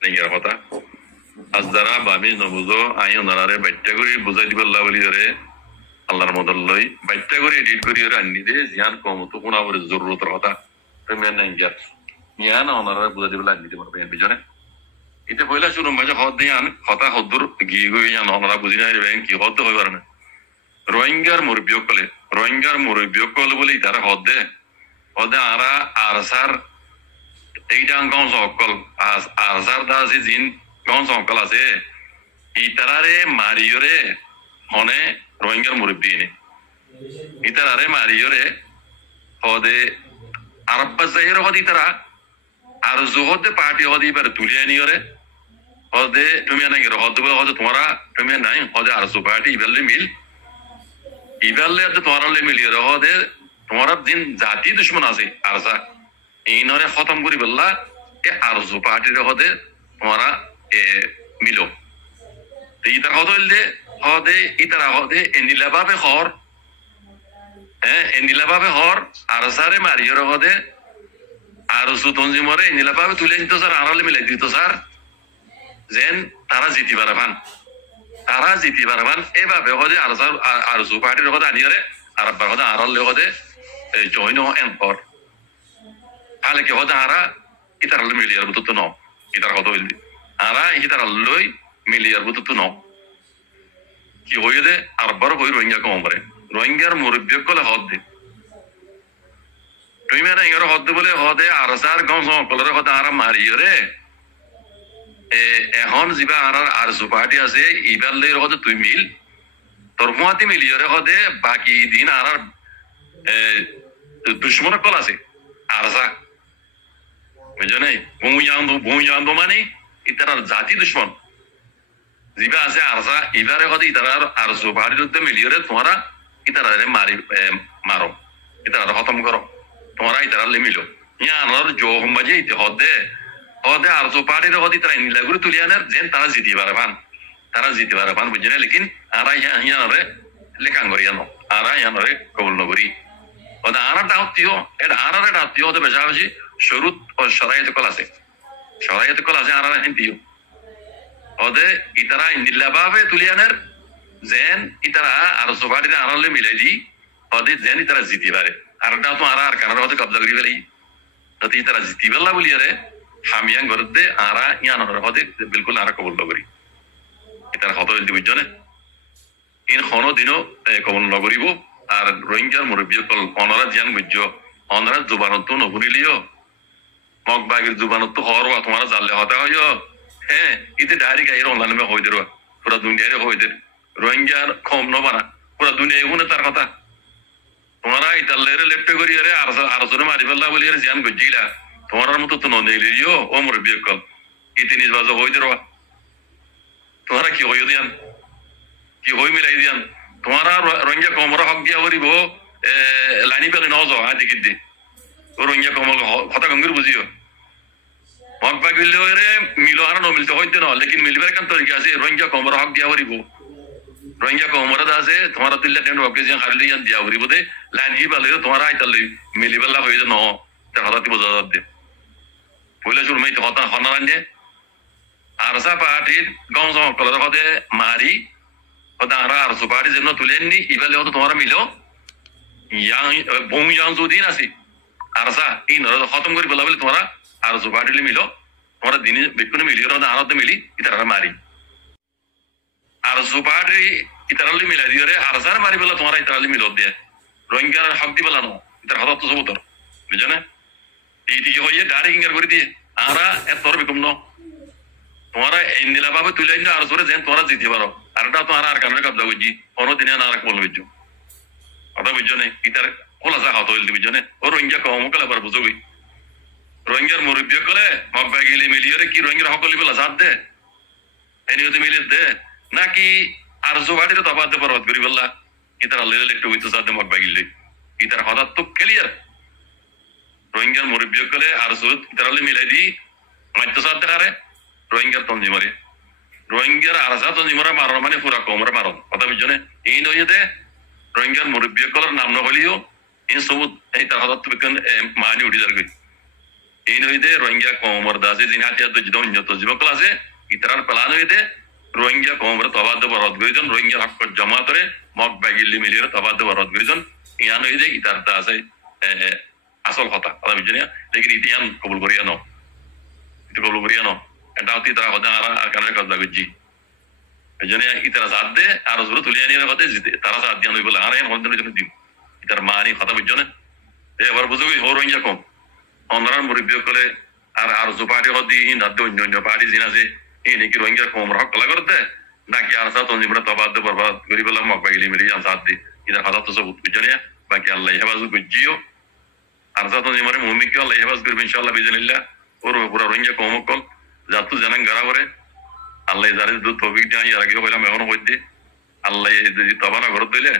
নেঙ্গের কথা আজ যারা বামি নবুঝো আই ওনারে বাচ্চা করে বুঝাই দিব আল্লাহ বলি ধরে আল্লাহর মদল লই বাচ্চা করে এডিট করি ওরা আনি দে জিয়ান কম তো কোন আবার জরুরতের কথা তুমি নেঙ্গিয়ার ইয়ান ওনারে বুঝাই দিব আনি দিব বিজনে এটা পয়লা শুরু মাঝে হদ দিয়ান কথা হদ্দুর গিয়ে গিয়ে ইয়ান ওনারা বুঝি না কি হদ হই পারে না রোহিঙ্গার মুরব্বিয়কলে বলে তারা হদে আরা আরসার এইটা গঞ্জ অকল আরসার দাসি জিন গঞ্জ অকল আছে ইতারারে মারিয়রে হনে রোহিঙ্গার মুরব্বী নে ইতারারে মারিয়রে হদে আরব্বা জাহির হদি তারা আর জোহদে পার্টি হদি এবার তুলিয়ে নিয়রে হদে তুমি নাই হদ বলে হদে তোমারা তুমি নাই হদে আর পার্টি ইবেলে মিল ইবালে তোমার মিলিয়ে রহ দে তোমার দিন জাতি দুশ্মন আছে আরসা এই নরে খতম করি বললা এ আরজু পার্টির হদে তোমারা মিলো ইতার হদে ইতারা হদে এনিলাভাবে হর এনিলাভাবে হর আরসারে মারিয়ে হদে আরজু তঞ্জিমরে এনিলাভাবে তুলে দিত স্যার আড়ালে মিলাই দিত স্যার যেন তারা জিতি পারবান এভাবে হদে আরজু পার্টির হদে আনিয়ারে আরব্বার হদে আড়ালে হদে জইন এনপর তাহলে কি হদে আরা ইতারালে মিলিয়ার বুত ন ইতার হদ হইলি আরা ইতারালই মিলিয়ার বুত ন কি হইয়ে দে আরব্বার হই রোহিঙ্গা কম করে রোহিঙ্গার মুরব্বী কলে হদ দে তুমি মানে এগারো হদ বলে হদে আরসার গম কলরে হদে আরা মারিয়ে রে এখন যা আর পার্টি আছে ইবার হদে তুই মিল তোর ফুয়াতি মিলিয়রে হদে বাকি দিন আর দুশ্মন কল আছে আরসা বুঝছো নাই ভূমিয়ান্দো মানে ইতার জাতি দুশ্মন যা আছে আরসা ইবারে হদে ইতার আর পার্টির মিলিয়রে তোমরা ইতারে মারো ইতার খতম করো তোমরা ইতারে মিলো ইয়ার জো বাজে ইতে হদে আর পার্টির হদি তারা নীলাগুড়ি তুলিয়ানের যেন তারা জিতি পারে পান বুঝছে না লেকিন আরা ইয়ানরে লেখান করি জানো আরা ইয়ানরে কবুল নগরী ওদের আনার ডাউতিও এটা আনারে ডাউতিও ওদের বেশাবেশি শরুত ও সরাইত কল আছে আনারা হিন্দিও ওদের ইতারা নীলাভাবে তুলিয়ানের যেন ইতারা আর পার্টিতে আনারলে মিলাই দি ওদের যেন ইতারা জিতি পারে আর ডাউ তো আর কানার হতে কবজা করি ফেলি যাতে ইতারা জিতি পেলা বলি আরে হামিয়ান গরদে আরা ইয়ান হদে বিলকুল আরা কবুল নগরী এটার হত বুঝছো না ইন হন দিনও কবুল নগরিব আর রোহিঙ্গার মুরব্বী কল অনরা জিয়ান বুঝছো অনরা জুবানত নগরিলিও মগবাগির জুবানত হর তোমার জানলে হতা হইও হ্যাঁ ইতে ডাইরেক্ট এর অনলাইন মে হই দেরো পুরা দুনিয়ারে হই দের রোহিঙ্গার কম নবানা পুরা দুনিয়া এগুনে তার কথা তোমরা ইতালের লেফটে করি আরে আরসরে মারি ফেললা বলি আরে জিয়ান বুঝিলা তোমার মতো তো নিলিও ও মুরব্বী কল ইতে নিজ বাজো হই দেরো তোমরা কি হই দিয়ান কি হই মিলাই দিয়ান তোমারা রোহিঙ্গা কমরা হক দিয়া করিব লাইনি পেলে নজ আদি কিদি ও রোহিঙ্গা কমল কথা গঙ্গির বুঝিও হক বাগিলে রে মিলো আর নমিলতে হইতে না লেকিন মিলবার কান তরিকা আছে রোহিঙ্গা কমরা হক দিয়া করিব রোহিঙ্গা কমরা আছে তোমারা দিল্লা টেন্ড হক যে খালি ইয়ান দিয়া করিব দে লাইন হি বালে তোমারা আইতালে মিলিবেলা হই যে ন তা হঠাৎ বোঝা দে পয়লা শুরু মাইতে হতা হনারান যে আরসা পার্টির গঞ্জ কলর হদে মারি হদে আরা আরসু পার্টি যেন তুলেননি ইবালে হতো তোমারা মিলো ইয়াং দিন আছে আরসা এই নর খতম করি বলা বলে তোমরা আরসু পার্টি মিলো তোমরা দিনে বেকুনে মিলিয়ে হদে আরতে মিলি ইতারা মারি আরসু পার্টি ইতারালি মিলাই দিয়ে রে আরসার মারি বলা তোমরা ইতারালি মিলো দিয়ে রোহিঙ্গার হক দি বলা নো ইতার হদা তো সবুতর বুঝছো না এই দিকে হইয়ে ডাইরেক্ট ইঙ্গার করে দিয়ে আরা এত বেকুম ন তোমরা এই নীলাভাবে তুলে আর জোরে যেন তোমরা জিতে পারো আরটা তোমার আর কারণে কবজা বুঝছি কোনো দিনে না আর বল বুঝছো কথা বুঝছো না ইতার খোলাসা হতো বুঝছো না ও রোহিঙ্গা কম কলে আবার বুঝো রোহিঙ্গার মুরব্বী কলে মগবা গেলে মিলিয়ে কি রোহিঙ্গার হকলি বলা জাত দে এনি হতে মিলিয়ে দে নাকি আর জোবাড়ির তো আবাদ পর্বত করি বললা ইতার আল্লাহ একটু হইতো জাত মগবা গেলে ইতার হঠাৎ তো ক্লিয়ার রোহিঙ্গার মুরব্বী কলে আর জোত ইতার মিলাই দি মাত্র সাথে কারে রোহিঙ্গার তঞ্জিমরে রোহিঙ্গার আরসা তঞ্জিমরা মারো মানে পুরা কমরে মারো কথা বুঝছো না এই নইয়ে দে রোহিঙ্গার মুরব্বী কলার নাম নহলিও এই সবুত এই তার হঠাৎ মানি উঠি যার in ide rohingya komor dase zinati adu jidon nyoto jibo klase itarar plan ide rohingya komor tabad barot goizon rohingya hakko jama করে মগ bagilli মিলিয়ে tabad barot goizon ইয়ানো ide itar dase আসল কথা কথা বুঝিনা লেকিন ইতিহান কবুল করিয়া ন itu কবুল করিয়া ন এটা অতি তারা কথা আর কানে কথা বুঝি এজন্য ইতারা সাথ দে আর জরুরত তুলিয়া নিয়ে কথা জিতে তারা সাথ দিয়া নই বলে আর এর মধ্যে জন্য দিন ইতার মানি কথা বুঝিনা এবার বুঝুই হরইয়া কম অন্যরা মুরব্বি কলে আর জুপাটি হদি ইন আদ অন্য পার্টি জিনাছে এই কি রোহিঙ্গা কম হক কলা করতে নাকি আর সাথ অন্যরা তবাদ বরবাদ করি বলে মগ বাগিলি মিলি জান সাথ দি ইতার কথা তো সব বুঝিনা বাকি আল্লাহ হেফাজত বুঝিও আর সাথ অন্যরা মুমিনকে আল্লাহ হেফাজত করবে ইনশাআল্লাহ বিজনিল্লাহ ওর পুরো রোহিঙ্গা কম কল জাতু জানান গারা করে আল্লাহ জারে দু তৌফিক দেয় আর আগে কইলাম এমন হইতে আল্লাহ যদি তবানা করে দিলে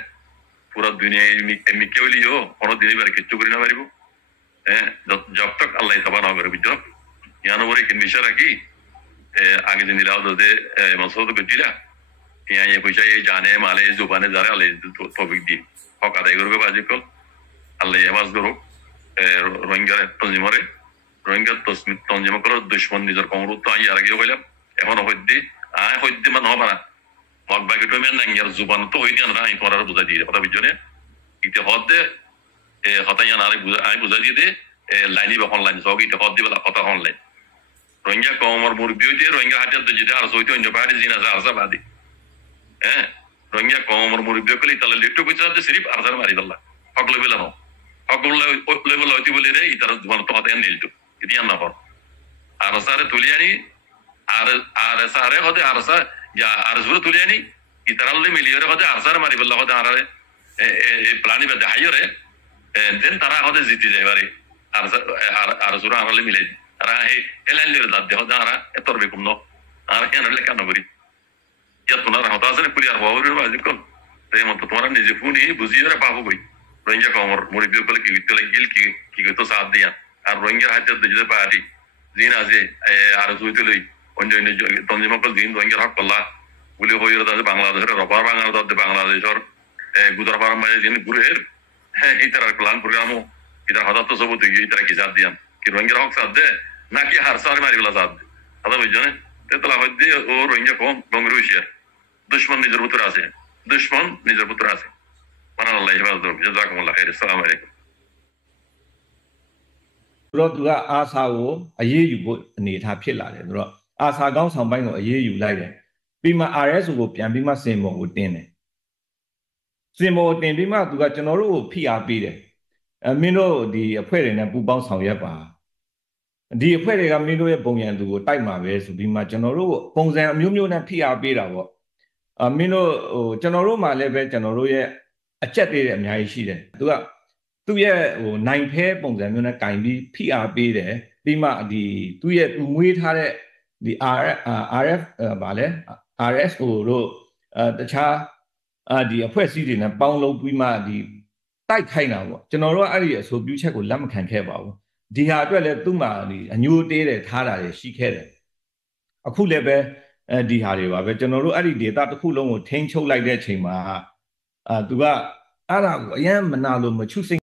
পুরো দুনিয়া এমনিকে হইলিও কোনো দিনই বার কিচ্ছু করি না পারিব হ্যাঁ জব তক আল্লাহ তবানা করে বুঝছো ইয়ানো বলে কি মিশা রাখি আগে দিন দিলাও দে মসউদ গজিলা ইয়া এই পয়সা এই জানে মালে জুবানে যারা আল্লাহ তৌফিক দি হক আদায় করবে বাজি কল আল্লাহ হেফাজ করো রোহিঙ্গার তঞ্জিমরে রোহিঙ্গা তঞ্জিম করো দুশ্মন নিজের কমরুত আই আর আগে কইলাম এখন হইতে হইতে মানে হবে না মগ বাগিটো মেন নাঙ্গিয়ার জুবান তো হই দিয়া না আই করার বুঝা দিয়ে কথা বুঝছো না ইতে হদে হতাইয়া না আই বুঝা দিয়ে দে লাইনি বা অনলাইন সব ইতে হদ দিবেলা কথা অনলাইন রোহিঙ্গা কমর মুরব্বি হইতে রোহিঙ্গা হাতিয়ার তো যেটা আর সইতে অন্য পাহাড়ি জিনা যা আসা বাদি হ্যাঁ রোহিঙ্গা কমর মুরব্বি কলি তাহলে লিট্টু কইতে যাতে সিরিফ আরজার মারি দল্লা হক লেবেলা নো হক লেবেলা হইতে বলে রে ইতার জুবান তো হতাইয়া নিলটু ইতিয়া না হর আর সারে তুলিয়ানি আর সারে হতে আর সা ya arzuru tuliani itaralle miliyore hode arsar mari balla hode arare plani be dahayore den tara hode ziti jaybari arzuru arale milay ara he elanlir dadde hode ara etorbe kumno ara yanale kanoguri ya tunara hota asane puri ar bawuri bazikon temo to tumara nije funi buziyore babu goi rohingya komor muri biokole ki vitole gil ki to sath diya ar rohingya hatte dejde paati zina je arzuru tuloi অন্য তঞ্জিমকল দিন রোহিঙ্গার হক কল্লা গুলি হয়ে তাদের বাংলাদেশের rubber Bangla তাদের বাংলাদেশের গুজরা পারাম মাঝে দিন ঘুরের হ্যাঁ ইতার প্ল্যান প্রোগ্রামও ইতার হঠাৎ তো সব তুই ইতারা কি সাথ দিয়ান কি রোহিঙ্গার হক সাথ দে নাকি হার সার মারিগুলা সাথ দে কথা বুঝছো না তেতলা হইতে ও রোহিঙ্গা কম বঙ্গরুশিয়ার দুশ্মন নিজের পুত্র আছে দুশ্মন নিজের পুত্র আছে মানান আল্লাহ হেফাজত জাযাকুমুল্লাহ খাইর আসসালামু আলাইকুম တော့သူကအာဆာကိုအရေးယူဖို့အနေထားဖြစ်လာတယ်ဆိုတော့အာဆာကောင်းဆောင်ပိုင်းကိုအရေးယူလိုက်တယ်ပြီးမှ RSO ကိုပြန်ပြီးမှစင်မော်ကိုတင်တယ်စင်မော်တင်ပြီးမှသူကကျွန်တော်တို့ကိုဖိအားပေးတယ်မင်းတို့ဒီအဖွဲ့တွေနဲ့ပူးပေါင်းဆောင်ရွက်ပါဒီအဖွဲ့တွေကမင်းတို့ရဲ့ပုံရံသူကိုတိုက်မှာပဲဆိုပြီးမှကျွန်တော်တို့ပုံစံအမျိုးမျိုးနဲ့ဖိအားပေးတာပေါ့မင်းတို့ကျွန်တော်တို့မှလည်းပဲကျွန်တော်တို့ရဲ့အချက်တွေအများကြီးရှိတယ်သူကသူ့ရဲ့နိုင်ဖဲပုံစံမျိုးနဲ့ကင်ပြီးဖိအားပေးတယ်ပြီးမှဒီသူ့ရဲ့မွေးထားတဲ့ဒီ RF ဗာလဲ RSO တို့တခြားဒီအဖွဲ့အစည်းတွေနဲ့ပေါင်းလုပ်ပြီးမှဒီတိုက်ခိုင်းတာပေါ့ကျွန်တော်တို့အဲ့ဒီအဆိုပြုချက်ကိုလက်မခံခဲ့ပါဘူးဒီဟာအတွက်လည်းသူ့မှာဒီအညိုတေးတယ်ထားတာတွေရှိခဲ့တယ်အခုလည်းပဲဒီဟာတွေပါပဲကျွန်တော်တို့အဲ့ဒီ data တစ်ခုလုံးကိုထိန်းချုပ်လိုက်တဲ့အချိန်မှာသူကအဲ့ဒါကိုအရင်မနာလို့မချွတ်စိ